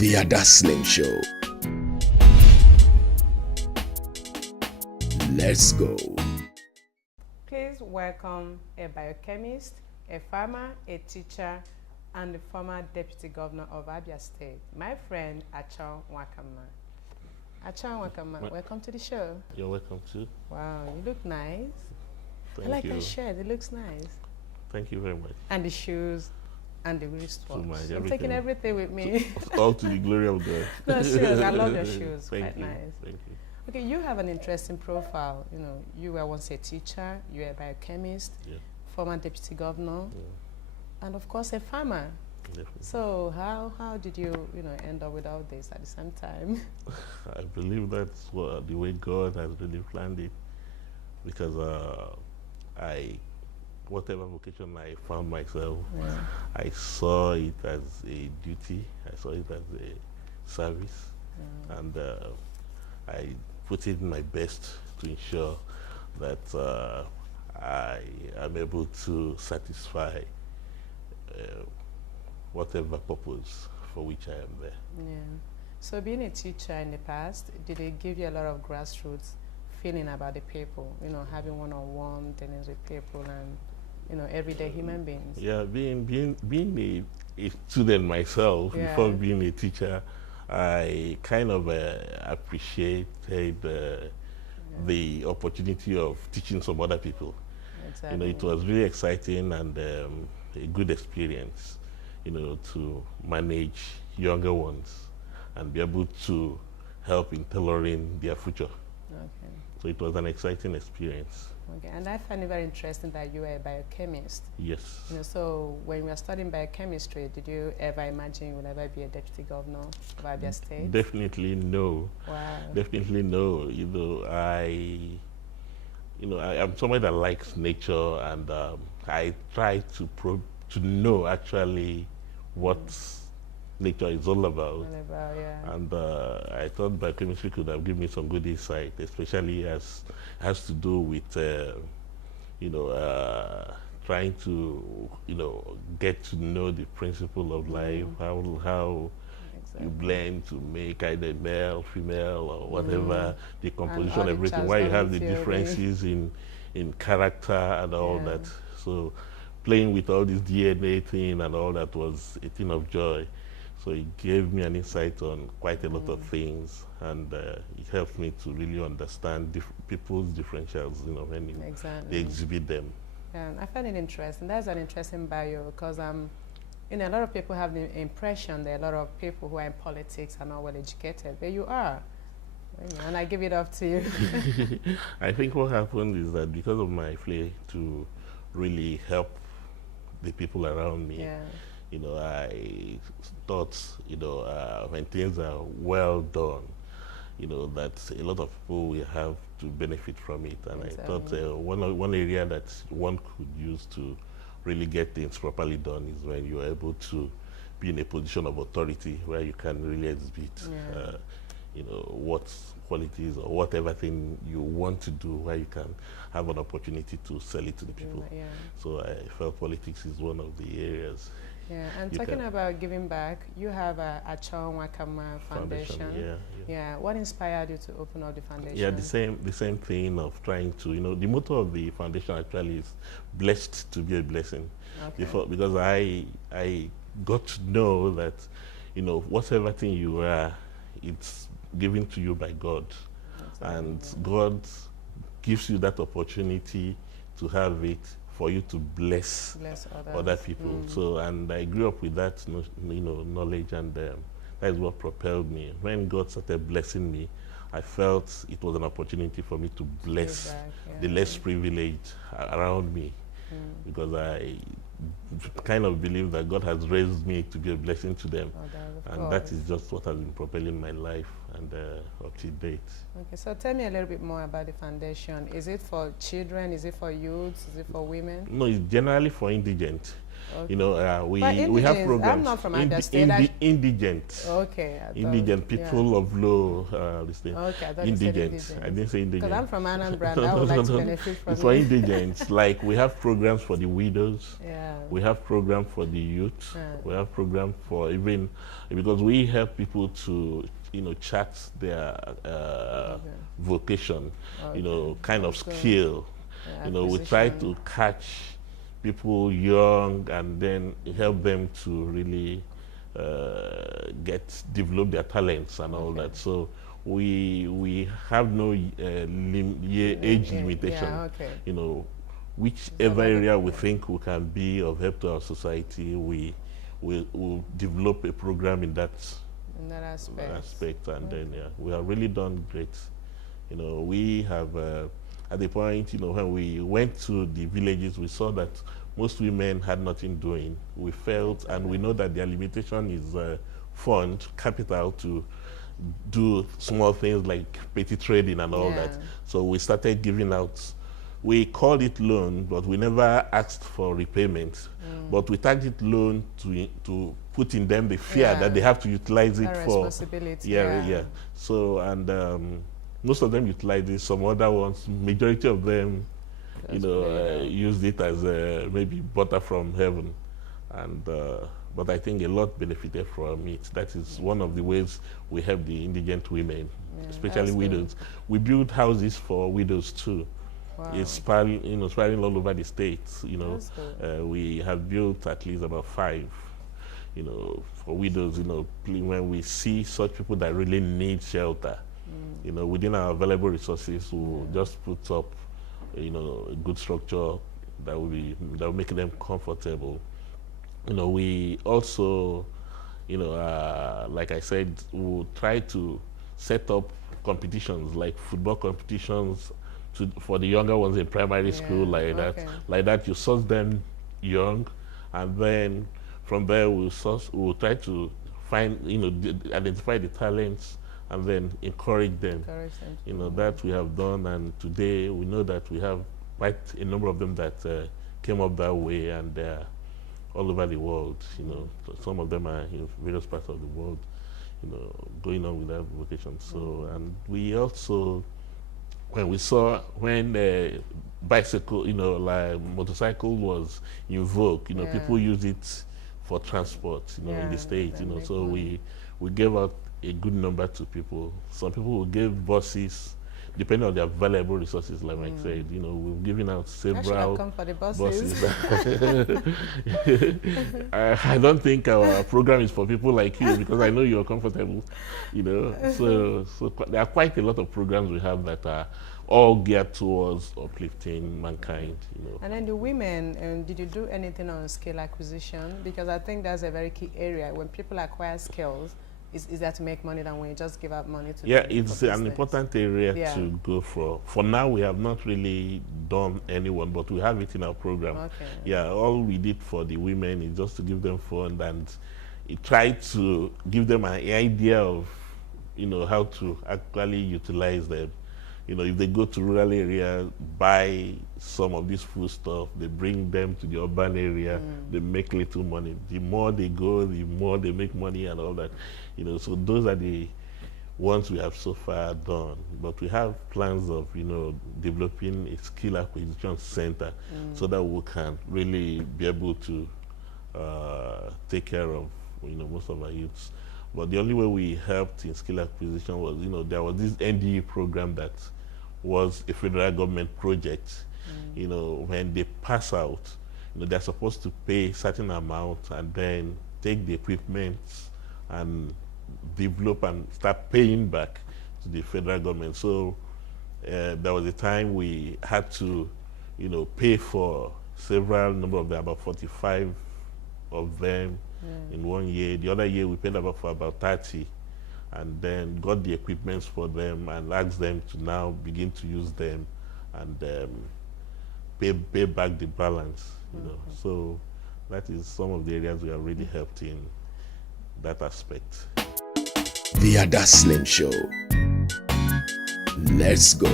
The Dazzling Show. Let's go. Please welcome a biochemist, a farmer, a teacher, and the former Deputy Governor of Abia State, my friend Acho Nwakanma. Acho Nwakanma, welcome to the show. You're welcome too. Wow, you look nice. Thank I like you. that shirt, it looks nice. Thank you very much. And the shoes and the wristwatch. I'm everything. taking everything with me. All to the glory of God. No, shoes, I love your shoes, Thank quite you. nice. Thank you. Okay, you have an interesting profile. You know, you were once a teacher, you were a biochemist, Yeah. former deputy governor, and of course a farmer. Definitely. So how did you end up with all this at the same time? I believe that's the way God has really planned it, because whatever vocation I found myself, I saw it as a duty. I saw it as a service, and I put in my best to ensure that I am able to satisfy whatever purpose for which I am there. Yeah. So being a teacher in the past, did it give you a lot of grassroots feeling about the people? You know, having one-on-one dealings with people and everyday human beings. Yeah, being a student myself before being a teacher, I kind of appreciated the opportunity of teaching some other people. Exactly. It was really exciting and a good experience, to manage younger ones and be able to help in tailoring their future. Okay. So it was an exciting experience. Okay, and I find it very interesting that you are a biochemist. Yes. So when you were studying biochemistry, did you ever imagine you would ever be a deputy governor of Abia State? Definitely no. Wow. Definitely no. I'm somebody that likes nature, and I try to know actually what nature is all about. And I thought biochemistry could have given me some good insight, especially as has to do with trying to get to know the principle of life, how you blend to make either male, female, or whatever, the composition, everything, why you have the differences in character and all that. So playing with all this DNA thing and all that was a thing of joy. So it gave me an insight on quite a lot of things, and it helped me to really understand people's differentials, when they exhibit them. Yeah, I find it interesting. That's an interesting bio, because a lot of people have the impression that a lot of people who are in politics are not well educated, but you are. And I give it up to you. I think what happened is that because of my flair to really help the people around me, I thought, when things are well done, that a lot of people will have to benefit from it. And I thought one area that one could use to really get things properly done is when you're able to be in a position of authority where you can really exhibit, what qualities or whatever thing you want to do, where you can have an opportunity to sell it to the people. So I felt politics is one of the areas. Yeah, and talking about giving back, you have a Acho Nwakanma Foundation. Yeah. What inspired you to open up the foundation? Yeah, the same thing of trying to, the motto of the foundation actually is blessed to be a blessing. Okay. Because I got to know that, whatever thing you are, it's given to you by God. And God gives you that opportunity to have it for you to bless other people. So, and I grew up with that, knowledge, and that is what propelled me. When God started blessing me, I felt it was an opportunity for me to bless the less privileged around me, because I kind of believe that God has raised me to be a blessing to them, and that is just what has been propelling my life and up to date. Okay, so tell me a little bit more about the foundation. Is it for children? Is it for youths? Is it for women? No, it's generally for indigent. You know, we But have indigens, programs. I'm not from Abia State. Indigent. Okay. Indigent people of low, this thing. Okay, I thought indigent. you said indigent. I didn't say indigent. Because I'm from Anambra, and I would like to benefit from it's for it. indigents. Like we have programs for the widows. Yeah. We have programs for the youth. We have programs for even, because we help people to, you know, chart their vocation, you know, kind of skill. You know, we try to catch people young and then help them to really develop their talents and all that. So we have no age limitation. You know, whichever area we think we can be of help to our society, we will develop a program in that aspect. And then we have really done great. You know, we have at the point, you know, when we went to the villages, we saw that most women had nothing doing. We felt, and we know that their limitation is fund, capital to do small things like petty trading and all that. So we started giving out, we called it loan, but we never asked for repayment. But we tagged it loan to put in them the fear that they have to utilize it for responsibility. So, and most of them utilize it. Some other ones, majority of them, you know, used it as maybe butter from heaven. And but I think a lot benefited from it. That is one of the ways we help the indigent women, especially widows. We build houses for widows too. It's spreading, you know, spreading all over the states. You know, we have built at least about 5. You know, for widows. You know, when we see such people that really need shelter, you know, within our available resources, we'll just put up, you know, a good structure that will make them comfortable. You know, we also, you know, like I said, we'll try to set up competitions like football competitions for the younger ones in primary school, like that. Like that, you source them young, and then from there we'll try to find, you know, identify the talents and then encourage them. You know, that we have done, and today we know that we have quite a number of them that came up that way, and they're all over the world. You know, so some of them are in various parts of the world, you know, going on with that vocation. So, and we also, when bicycle, you know, like motorcycle was in vogue, you know, people use it for transport, you know, in the States, you know, so we gave out a good number to people. Some people will give buses, depending on their available resources, like I said. You know, we've given out several come for the buses. I don't think our program is for people like you, because I know you're comfortable, you know. So there are quite a lot of programs we have that are all geared towards uplifting mankind, you know. And then the women, did you do anything on skill acquisition? Because I think that's a very key area. When people acquire skills, it's easier to make money than when you just give out money to them. It's an important area to go for. For now, we have not really done anyone, but we have it in our program. All we did for the women is just to give them fund and try to give them an idea of, you know, how to actually utilize them. You know, if they go to rural area, buy some of this food stuff, they bring them to the urban area, they make little money. The more they go, the more they make money and all that. You know, so those are the ones we have so far done. But we have plans of, you know, developing a skill acquisition center so that we can really be able to take care of, you know, most of our youths. But the only way we helped in skill acquisition was, you know, there was this NDE program that was a federal government project. You know, when they pass out, you know, they're supposed to pay a certain amount and then take the equipment and develop and start paying back to the federal government. So there was a time we had to, you know, pay for several number of them, about 45 of them in 1 year. The other year we paid for about 30, and then got the equipments for them and asked them to now begin to use them and pay back the balance. You know, so that is some of the areas we have really helped in that aspect. The Ada Slim Show. Let's go.